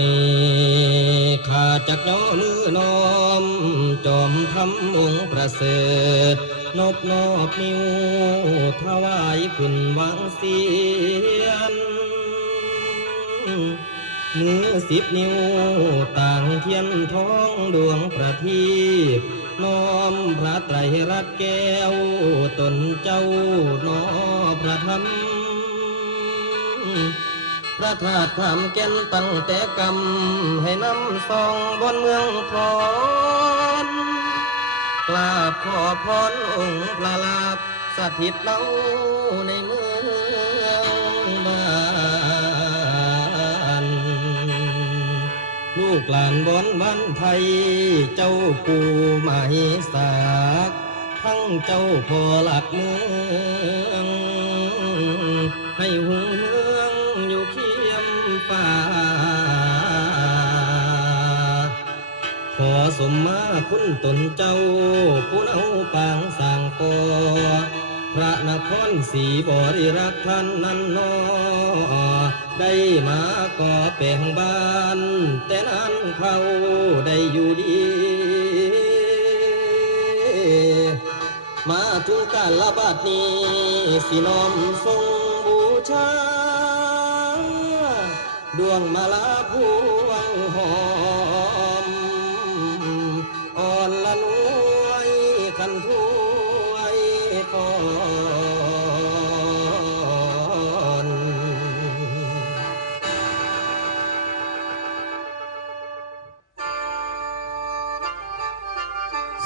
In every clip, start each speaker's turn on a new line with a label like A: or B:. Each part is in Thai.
A: นี้ข้าจักย่อมือน้อม จอมทำองค์ประเสริฐนบนอบนิ้วถวายขึ้นวังเสียนมือสิบนิ้วต่างเทียนทองดวงประทีปน้อมพระไตรรัตแก้ว ตนเจ้านอพระธรรม พระธาตุขามแก่นตั้งแต่กำให้นำซองบนเมืองพรกราบขอพรองค์พระลาบสถิตเล่าในเมืองบ้านลูกหลานบอนวันไทยเจ้าปู่หมายสากทั้งเจ้าพ่อหลักเมืองให้หู มมาคุณตนเจ้า ผู้เอาปางสร้างกอพระนครศรีบริรักท่านนั้นนอได้มาก่อแปลงบ้าน แต่นั้นเขาได้อยู่ดี มาถึงการละบาดนี้ สิน้อมทรงบูชา ดวงมาลาพ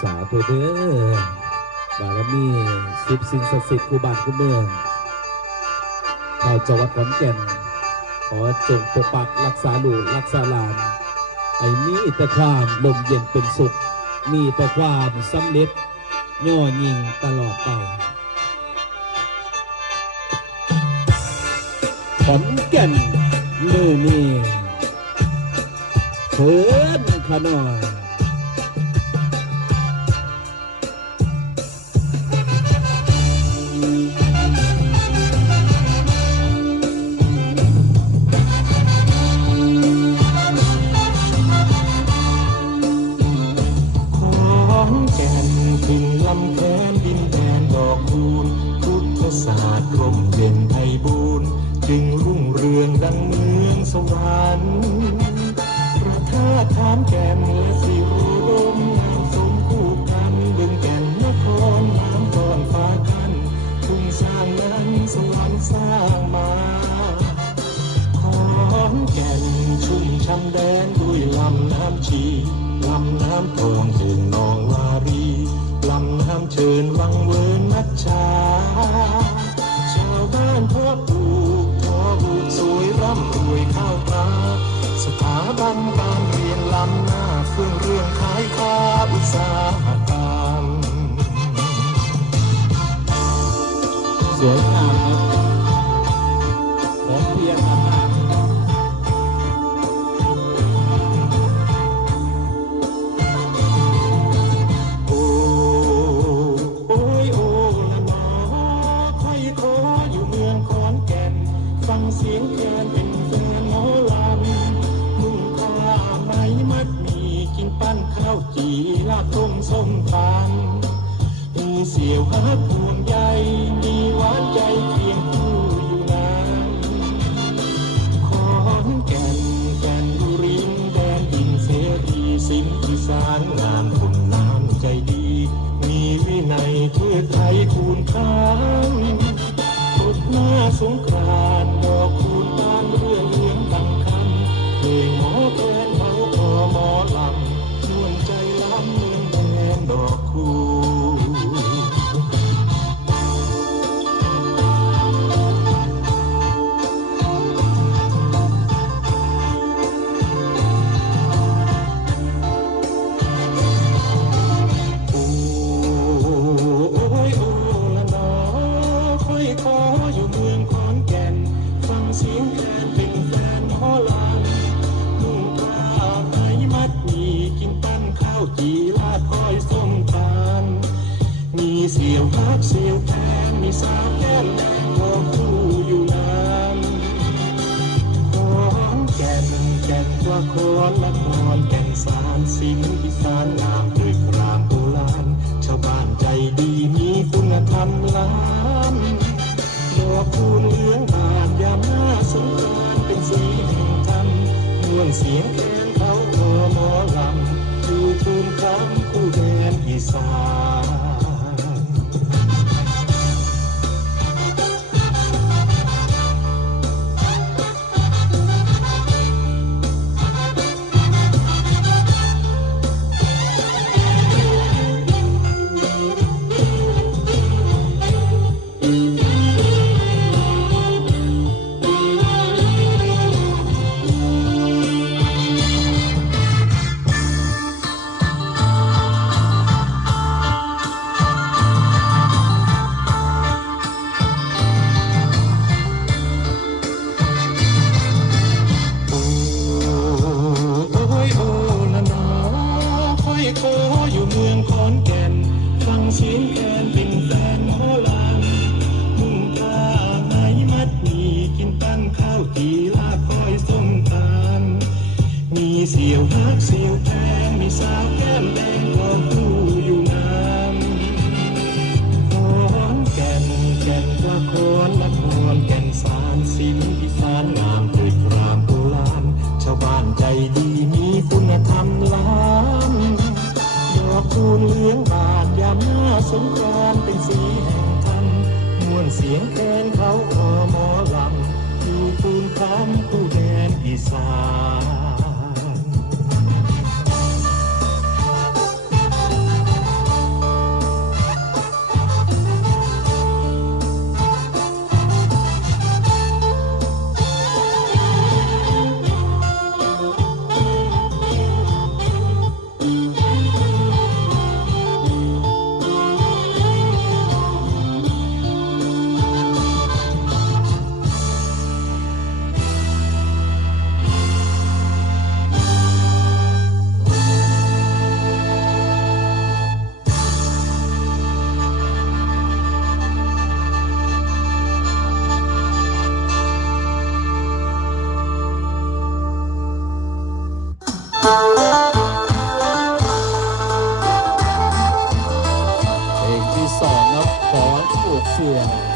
B: สาธุเด้อบารมีสิบสิ่งศักดิ์สิทธิ์คู่บ้านคู่เมืองชาวจังหวัดขอนแก่นขอจงปกปักรักษาลูกรักษาหลาน ไอ้มีแต่ความลมเย็นเป็นสุข มีแต่ความสำเร็จย่อยิงตลอดไปขอนแก่นมือนี้เพิ่นขน่อย
C: ชีลำน้ำทองถึงนองวารีลำน้ำเชิญวังเวินนัชชา ชาวบ้านพ่อปลูกทอบุกสวยร่ำรวยข้าวปลาสถาบันการเรียนล้ำหน้าเฟื่องเรื่องขายค้าอุตสาหกรรม
B: สวย เสี
C: ยวฮักพู นละครละ
D: ครแก่งสารสิงห์อีสานงามด้วยกรามโบราณชาวบ้านใจดีมีคุณธรรมล้ำดอกคูณเหลืองบานยามหน้าสงกรานเป็นสีแห่งธรรมเมือ
E: งเสียงแค
C: นเขาพอ
B: หมอ
F: ลำดูทูนคำคู่แดนอีสาน Có những.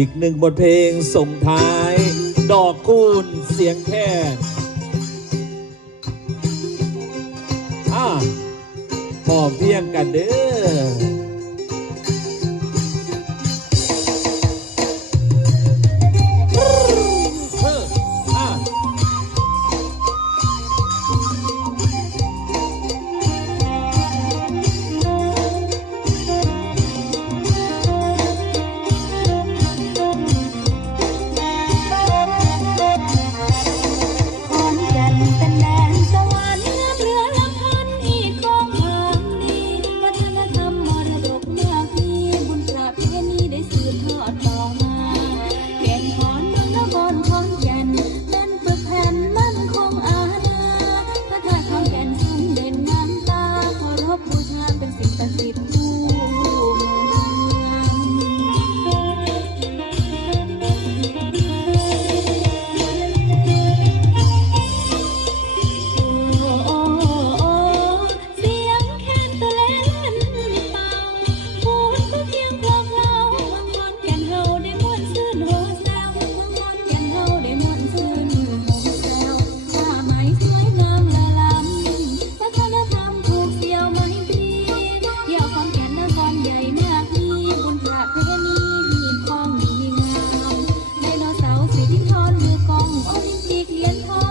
F: อีกหนึ่งบทเพลงส่งท้าย ดอกคูณเสียงแค่อ่าพอเพียงกันเด้
G: อ
F: 一个人跑。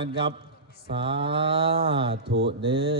F: กันครับ สาธุเด้อ